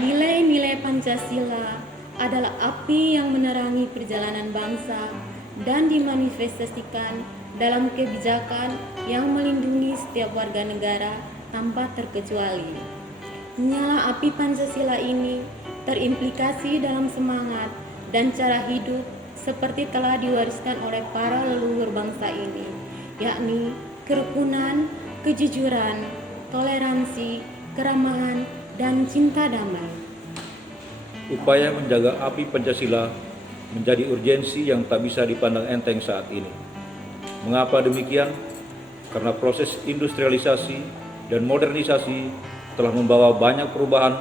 Nilai-nilai Pancasila adalah api yang menerangi perjalanan bangsa dan dimanifestasikan dalam kebijakan yang melindungi setiap warga negara tanpa terkecuali. Nyala api Pancasila ini terimplikasi dalam semangat dan cara hidup seperti telah diwariskan oleh para leluhur bangsa ini, yakni kerukunan, kejujuran, toleransi, keramahan, dan cinta damai. Upaya menjaga api Pancasila menjadi urgensi yang tak bisa dipandang enteng saat ini. Mengapa demikian? Karena proses industrialisasi dan modernisasi telah membawa banyak perubahan,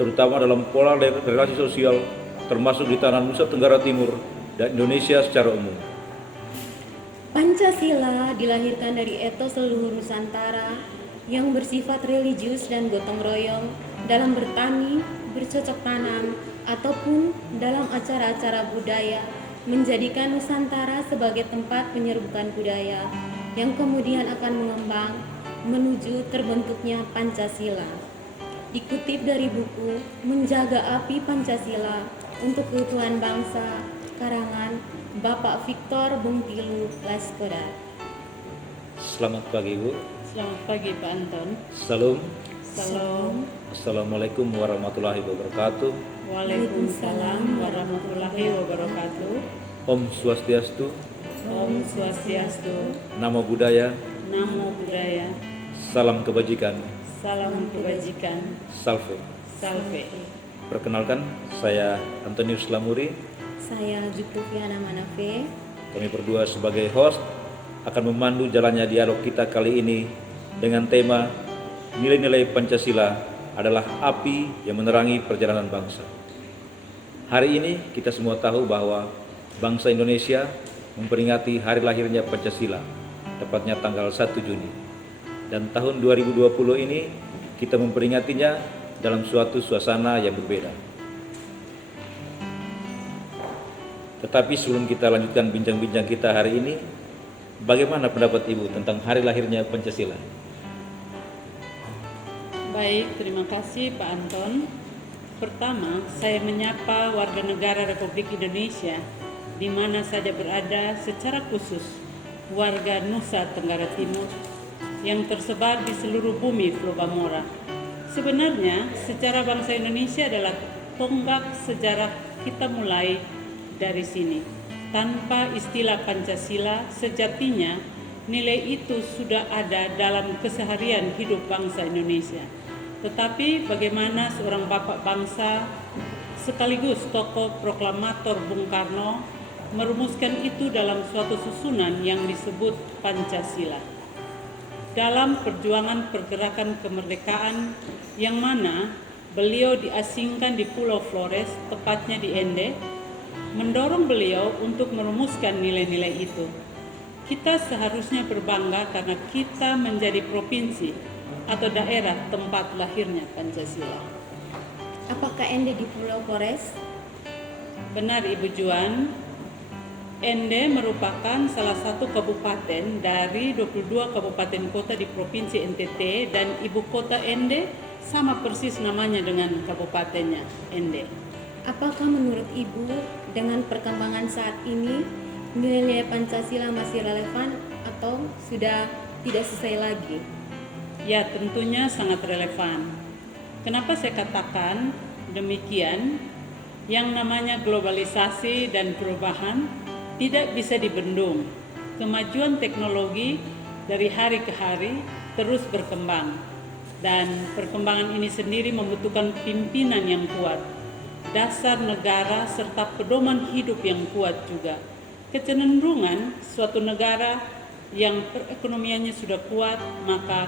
terutama dalam pola relasi sosial, termasuk di tanah Nusa Tenggara Timur dan Indonesia secara umum. Pancasila dilahirkan dari etos leluhur Nusantara yang bersifat religius dan gotong royong dalam bertani, bercocok tanam, ataupun dalam acara-acara budaya, menjadikan Nusantara sebagai tempat penyerbukan budaya yang kemudian akan mengembang menuju terbentuknya Pancasila. Dikutip dari buku Menjaga Api Pancasila untuk Keutuhan Bangsa, karangan Bapak Victor Bungtilu Laiskodat. Selamat pagi Bu. Selamat pagi Pak Anton. Salam. Salam. Assalamualaikum warahmatullahi wabarakatuh. Waalaikumsalam warahmatullahi wabarakatuh. Om Swastiastu. Om Swastiastu. Namo Buddhaya. Namo Buddhaya. Salam kebajikan. Salam kebajikan. Salve. Salve. Perkenalkan, saya Antonius Lamuri. Saya Jutufiana Manafe. Kami berdua sebagai host akan memandu jalannya dialog kita kali ini dengan tema nilai-nilai Pancasila adalah api yang menerangi perjalanan bangsa. Hari ini kita semua tahu bahwa bangsa Indonesia memperingati hari lahirnya Pancasila, tepatnya tanggal 1 Juni. Dan tahun 2020 ini kita memperingatinya dalam suatu suasana yang berbeda. Tetapi sebelum kita lanjutkan bincang-bincang kita hari ini, bagaimana pendapat Ibu tentang hari lahirnya Pancasila? Baik, terima kasih Pak Anton. Pertama, saya menyapa warga negara Republik Indonesia di mana saja berada, secara khusus warga Nusa Tenggara Timur yang tersebar di seluruh bumi Flobamora. Sebenarnya, sejarah bangsa Indonesia adalah tonggak sejarah kita mulai dari sini. Tanpa istilah Pancasila, sejatinya nilai itu sudah ada dalam keseharian hidup bangsa Indonesia. Tetapi bagaimana seorang bapak bangsa sekaligus tokoh proklamator Bung Karno merumuskan itu dalam suatu susunan yang disebut Pancasila. Dalam perjuangan pergerakan kemerdekaan yang mana beliau diasingkan di Pulau Flores, tepatnya di Ende, mendorong beliau untuk merumuskan nilai-nilai itu. Kita seharusnya berbangga karena kita menjadi provinsi atau daerah tempat lahirnya Pancasila. Apakah Ende di Pulau Flores? Benar Ibu Juan, Ende merupakan salah satu kabupaten dari 22 kabupaten kota di Provinsi NTT dan ibu kota Ende sama persis namanya dengan kabupatennya, Ende. Apakah menurut Ibu dengan perkembangan saat ini nilai-nilai Pancasila masih relevan atau sudah tidak sesuai lagi? Ya, tentunya sangat relevan. Kenapa saya katakan demikian? Yang namanya globalisasi dan perubahan tidak bisa dibendung. Kemajuan teknologi dari hari ke hari terus berkembang. Dan perkembangan ini sendiri membutuhkan pimpinan yang kuat, dasar negara serta pedoman hidup yang kuat juga. Kecenderungan suatu negara yang perekonomiannya sudah kuat, maka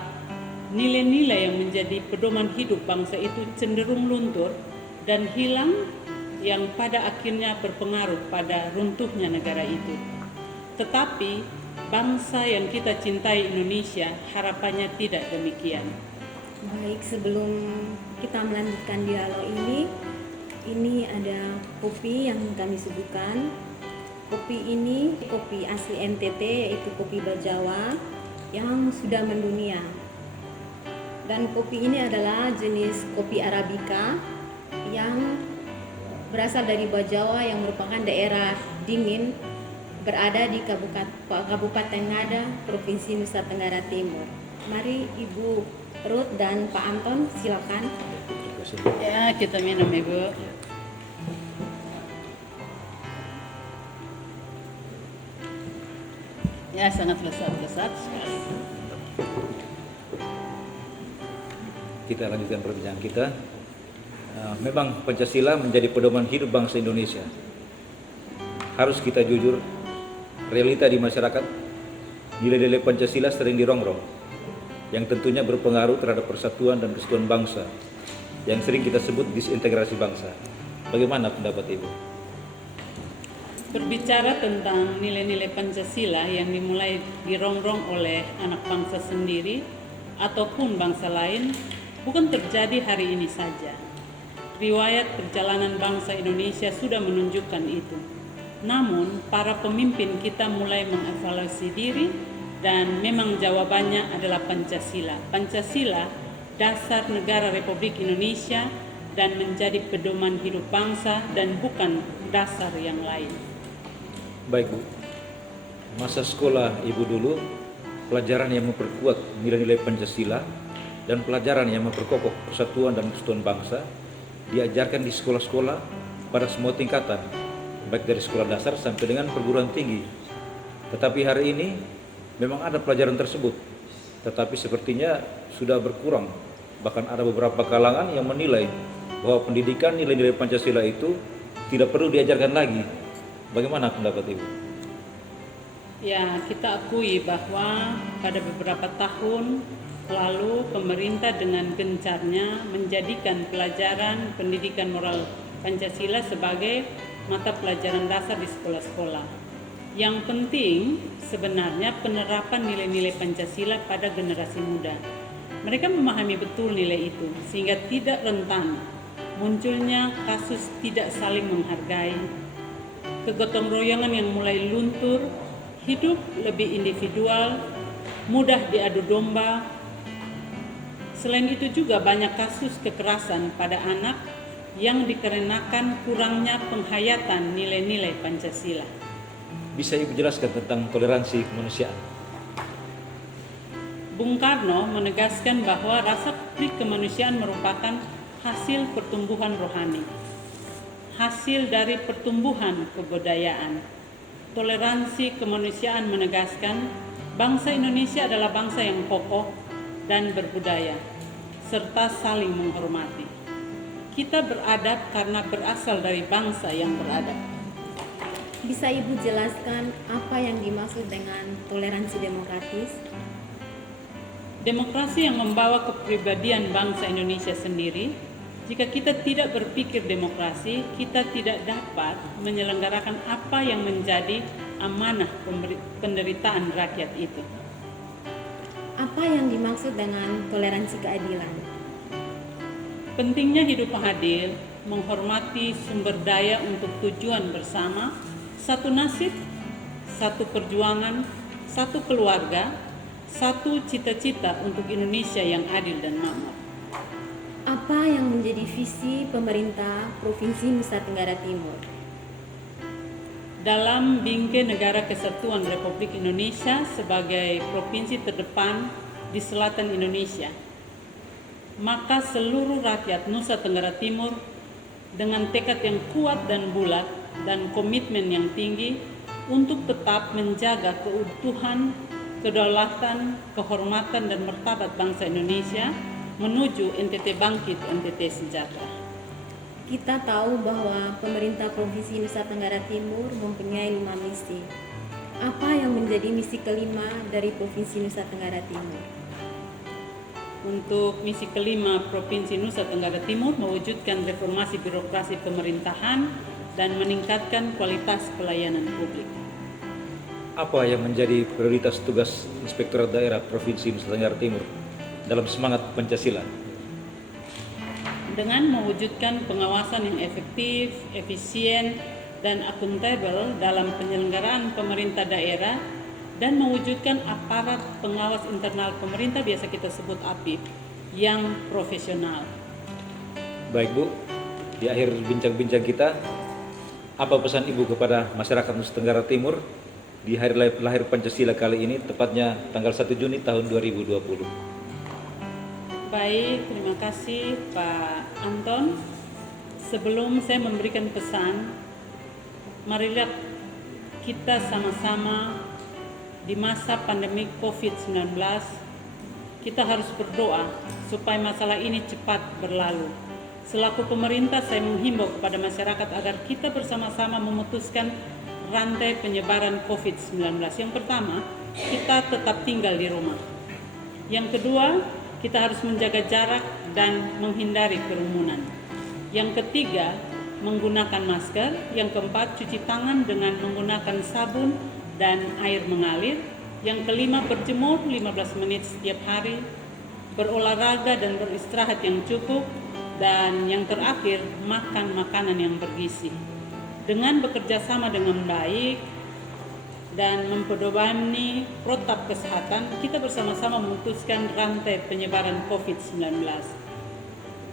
nilai-nilai yang menjadi pedoman hidup bangsa itu cenderung luntur dan hilang, yang pada akhirnya berpengaruh pada runtuhnya negara itu. Tetapi bangsa yang kita cintai, Indonesia, harapannya tidak demikian. Baik, sebelum kita melanjutkan dialog ini ada kopi yang kami suguhkan. Kopi ini kopi asli NTT, yaitu kopi Bajawa yang sudah mendunia. Dan kopi ini adalah jenis kopi Arabica yang berasal dari Bajawa yang merupakan daerah dingin berada di Kabupaten Ngada, Provinsi Nusa Tenggara Timur. Mari Ibu Ruth dan Pak Anton silakan. Terima kasih. Ya, kita minum Ibu. Ya, sangat lezat sekali. Kita lanjutkan perbincangan kita. Memang Pancasila menjadi pedoman hidup bangsa Indonesia. Harus kita jujur, realita di masyarakat, nilai-nilai Pancasila sering dirongrong, yang tentunya berpengaruh terhadap persatuan dan kesatuan bangsa, yang sering kita sebut disintegrasi bangsa. Bagaimana pendapat Ibu? Berbicara tentang nilai-nilai Pancasila yang dimulai dirongrong oleh anak bangsa sendiri ataupun bangsa lain bukan terjadi hari ini saja. Riwayat perjalanan bangsa Indonesia sudah menunjukkan itu. Namun, para pemimpin kita mulai mengevaluasi diri dan memang jawabannya adalah Pancasila. Pancasila, dasar negara Republik Indonesia dan menjadi pedoman hidup bangsa dan bukan dasar yang lain. Baik Bu, masa sekolah Ibu dulu, pelajaran yang memperkuat nilai-nilai Pancasila dan pelajaran yang memperkokoh persatuan dan kesatuan bangsa diajarkan di sekolah-sekolah pada semua tingkatan, baik dari sekolah dasar sampai dengan perguruan tinggi. Tetapi hari ini memang ada pelajaran tersebut, tetapi sepertinya sudah berkurang. Bahkan ada beberapa kalangan yang menilai bahwa pendidikan nilai-nilai Pancasila itu tidak perlu diajarkan lagi. Bagaimana pendapat Ibu? Ya, kita akui bahwa pada beberapa tahun lalu pemerintah dengan gencarnya menjadikan pelajaran pendidikan moral Pancasila sebagai mata pelajaran dasar di sekolah-sekolah. Yang penting sebenarnya penerapan nilai-nilai Pancasila pada generasi muda. Mereka memahami betul nilai itu sehingga tidak rentan munculnya kasus tidak saling menghargai, kegotong royongan yang mulai luntur, hidup lebih individual, mudah diadu domba. Selain itu juga banyak kasus kekerasan pada anak yang dikarenakan kurangnya penghayatan nilai-nilai Pancasila. Bisa Ibu jelaskan tentang toleransi kemanusiaan? Bung Karno menegaskan bahwa rasa kemanusiaan merupakan hasil pertumbuhan rohani, hasil dari pertumbuhan kebudayaan. Toleransi kemanusiaan menegaskan bangsa Indonesia adalah bangsa yang kokoh dan berbudaya, serta saling menghormati. Kita beradab karena berasal dari bangsa yang beradab. Bisa Ibu jelaskan apa yang dimaksud dengan toleransi demokratis? Demokrasi yang membawa kepribadian bangsa Indonesia sendiri. Jika kita tidak berpikir demokrasi, kita tidak dapat menyelenggarakan apa yang menjadi amanah penderitaan rakyat itu. Apa yang dimaksud dengan toleransi keadilan? Pentingnya hidup adil, menghormati sumber daya untuk tujuan bersama, satu nasib, satu perjuangan, satu keluarga, satu cita-cita untuk Indonesia yang adil dan makmur. Apa yang menjadi visi pemerintah Provinsi Nusa Tenggara Timur? Dalam Bingkai Negara Kesatuan Republik Indonesia sebagai provinsi terdepan di selatan Indonesia, maka seluruh rakyat Nusa Tenggara Timur dengan tekad yang kuat dan bulat dan komitmen yang tinggi untuk tetap menjaga keutuhan, kedaulatan, kehormatan dan martabat bangsa Indonesia menuju NTT bangkit, NTT sejahtera. Kita tahu bahwa pemerintah Provinsi Nusa Tenggara Timur mempunyai 5 misi. Apa yang menjadi misi kelima dari Provinsi Nusa Tenggara Timur? Untuk misi kelima Provinsi Nusa Tenggara Timur mewujudkan reformasi birokrasi pemerintahan dan meningkatkan kualitas pelayanan publik. Apa yang menjadi prioritas tugas Inspektorat Daerah Provinsi Nusa Tenggara Timur dalam semangat Pancasila? Dengan mewujudkan pengawasan yang efektif, efisien, dan akuntabel dalam penyelenggaraan pemerintah daerah dan mewujudkan aparat pengawas internal pemerintah, biasa kita sebut APIP, yang profesional. Baik Bu, di akhir bincang-bincang kita, apa pesan Ibu kepada masyarakat Nusa Tenggara Timur di hari lahir Pancasila kali ini, tepatnya tanggal 1 Juni tahun 2020? Baik, terima kasih Pak Anton. Sebelum saya memberikan pesan, marilah kita sama-sama di masa pandemi COVID-19, kita harus berdoa supaya masalah ini cepat berlalu. Selaku pemerintah, saya menghimbau kepada masyarakat agar kita bersama-sama memutuskan rantai penyebaran COVID-19. Yang pertama, kita tetap tinggal di rumah. Yang kedua, kita harus menjaga jarak dan menghindari kerumunan. Yang ketiga, menggunakan masker. Yang keempat, cuci tangan dengan menggunakan sabun dan air mengalir. Yang kelima, berjemur 15 menit setiap hari, berolahraga dan beristirahat yang cukup. Dan yang terakhir, makan makanan yang bergizi. Dengan bekerja sama dengan baik dan mempedomani protap kesehatan, kita bersama-sama memutuskan rantai penyebaran COVID-19.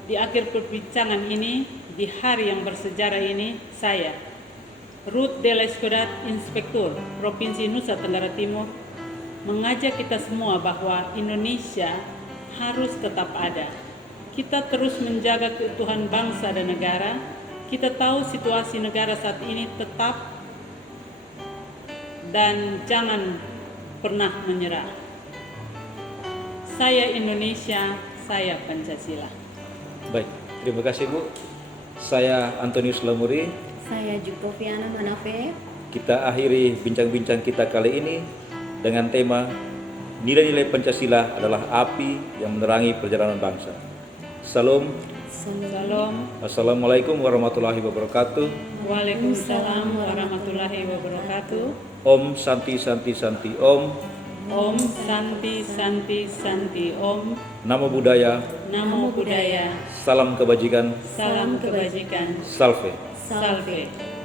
Di akhir perbincangan ini, di hari yang bersejarah ini, saya, Ruth Della Escodat, Inspektur Provinsi Nusa Tenggara Timur, mengajak kita semua bahwa Indonesia harus tetap ada. Kita terus menjaga keutuhan bangsa dan negara. Kita tahu situasi negara saat ini tetap dan jangan pernah menyerah. Saya Indonesia, saya Pancasila. Baik, terima kasih Bu. Saya Antonius Lamuri. Saya Jukoviana Manafe. Kita akhiri bincang-bincang kita kali ini dengan tema nilai-nilai Pancasila adalah api yang menerangi perjalanan bangsa. Salam. Salam. Assalamualaikum warahmatullahi wabarakatuh. Waalaikumsalam warahmatullahi wabarakatuh. Om Santi Santi Santi Om. Om Santi Santi Santi Om. Namo Buddhaya. Namo Buddhaya. Salam kebajikan. Salam kebajikan. Salve. Salve. Salve.